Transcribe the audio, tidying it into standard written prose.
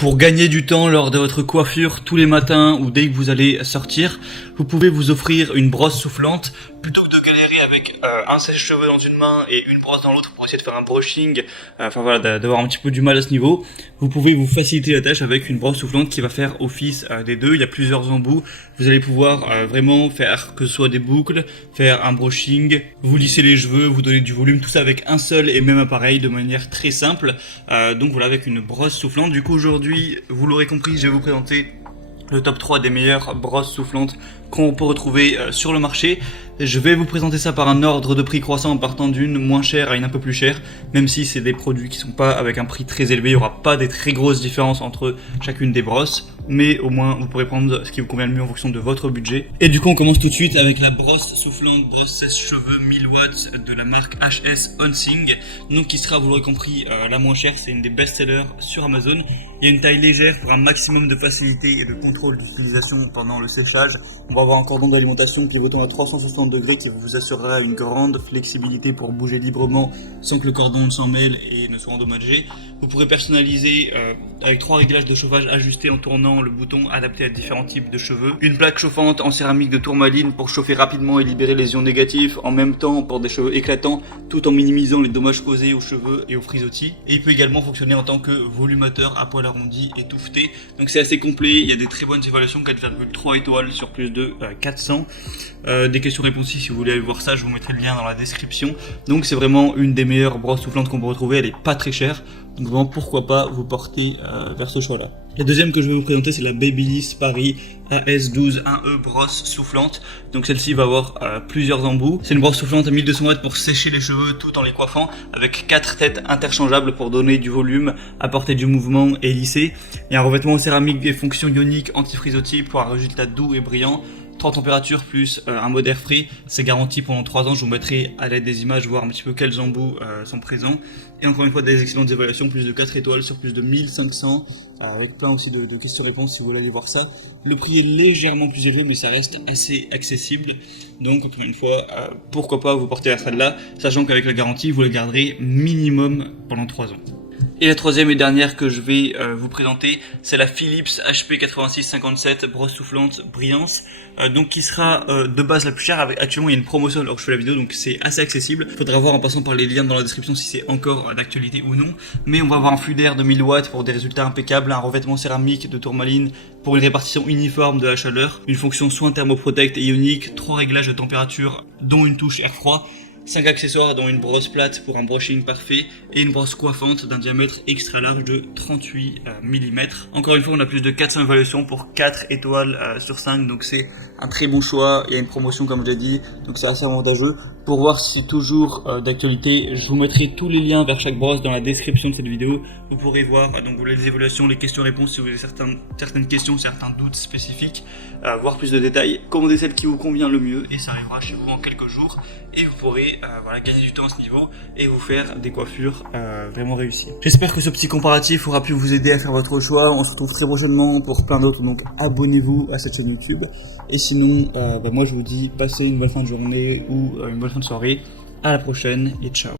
Pour gagner du temps lors de votre coiffure tous les matins ou dès que vous allez sortir, vous pouvez vous offrir une brosse soufflante plutôt que de galérer avec un sèche-cheveux dans une main et une brosse dans l'autre pour essayer de faire un brushing, enfin voilà, d'avoir un petit peu du mal à ce niveau. Vous pouvez vous faciliter la tâche avec une brosse soufflante qui va faire office des deux. Il y a plusieurs embouts. Vous allez pouvoir vraiment faire que ce soit des boucles, faire un brushing, vous lisser les cheveux, vous donner du volume, tout ça avec un seul et même appareil de manière très simple. Donc voilà, avec une brosse soufflante. Du coup aujourd'hui, vous l'aurez compris, je vais vous présenter le top 3 des meilleures brosses soufflantes qu'on peut retrouver sur le marché. Je vais vous présenter ça par un ordre de prix croissant en partant d'une moins chère à une un peu plus chère, même si c'est des produits qui sont pas avec un prix très élevé, il n'y aura pas des très grosses différences entre chacune des brosses, mais au moins vous pourrez prendre ce qui vous convient le mieux en fonction de votre budget. Et du coup on commence tout de suite avec la brosse soufflante de sèche-cheveux 1000 watts de la marque HS Onsing, donc qui sera, vous l'aurez compris, la moins chère. C'est une des best-sellers sur Amazon. Il y a une taille légère pour un maximum de facilité et de contrôle d'utilisation pendant le séchage. On va avoir un cordon d'alimentation pivotant à 360 degrés qui vous assurera une grande flexibilité pour bouger librement sans que le cordon ne s'en mêle et ne soit endommagé. Vous pourrez personnaliser avec 3 réglages de chauffage ajustés en tournant le bouton adapté à différents types de cheveux. Une plaque chauffante en céramique de tourmaline pour chauffer rapidement et libérer les ions négatifs en même temps pour des cheveux éclatants tout en minimisant les dommages causés aux cheveux et aux frisottis. Et il peut également fonctionner en tant que volumateur à poil arrondi et toufeté. Donc c'est assez complet, il y a des très bonnes évaluations, 4,3 étoiles sur plus de 400. Des questions-réponses si vous voulez aller voir ça, je vous mettrai le lien dans la description. Donc c'est vraiment une des meilleures brosses soufflantes qu'on peut retrouver, elle est pas très chère. Donc vraiment pourquoi pas vous porter vers ce choix là. La deuxième que je vais vous présenter c'est la Babyliss Paris AS12-1E brosse soufflante. Donc celle-ci va avoir plusieurs embouts. C'est une brosse soufflante à 1200 watts pour sécher les cheveux tout en les coiffant, avec 4 têtes interchangeables pour donner du volume, apporter du mouvement et lisser. Il y a un revêtement en céramique et fonction ionique anti-frisottis pour un résultat doux et brillant. 30 températures plus un mode air free, c'est garanti pendant 3 ans. Je vous mettrai à l'aide des images voir un petit peu quels embouts sont présents. Et encore une fois des excellentes évaluations, plus de 4 étoiles sur plus de 1500, avec plein aussi de questions-réponses si vous voulez aller voir ça. Le prix est légèrement plus élevé mais ça reste assez accessible. Donc encore une fois, pourquoi pas vous porter à celle-là, sachant qu'avec la garantie vous la garderez minimum pendant 3 ans. Et la troisième et dernière que je vais vous présenter, c'est la Philips HP 8657 brosse soufflante brillance, donc qui sera de base la plus chère. Actuellement il y a une promotion alors que je fais la vidéo, donc c'est assez accessible. Il faudra voir en passant par les liens dans la description si c'est encore d'actualité ou non. Mais on va avoir un flux d'air de 1000 watts pour des résultats impeccables, un revêtement céramique de tourmaline pour une répartition uniforme de la chaleur, une fonction soin thermoprotect et ionique, 3 réglages de température dont une touche air froid, 5 accessoires dont une brosse plate pour un brushing parfait et une brosse coiffante d'un diamètre extra large de 38 mm. Encore une fois, on a plus de 400 évaluations pour 4 étoiles sur 5, donc c'est un très bon choix. Il y a une promotion comme j'ai dit, donc c'est assez avantageux. Pour voir si c'est toujours d'actualité, je vous mettrai tous les liens vers chaque brosse dans la description de cette vidéo. Vous pourrez voir donc les évaluations, les questions-réponses si vous avez certaines questions, certains doutes spécifiques, voir plus de détails. Commandez celle qui vous convient le mieux et ça arrivera chez vous en quelques jours. Et vous pourrez voilà, gagner du temps à ce niveau et vous faire des coiffures vraiment réussies. J'espère que ce petit comparatif aura pu vous aider à faire votre choix. On se retrouve très prochainement pour plein d'autres, donc abonnez-vous à cette chaîne YouTube. Et sinon, moi je vous dis passez une bonne fin de journée ou une bonne fin de soirée. À la prochaine et ciao.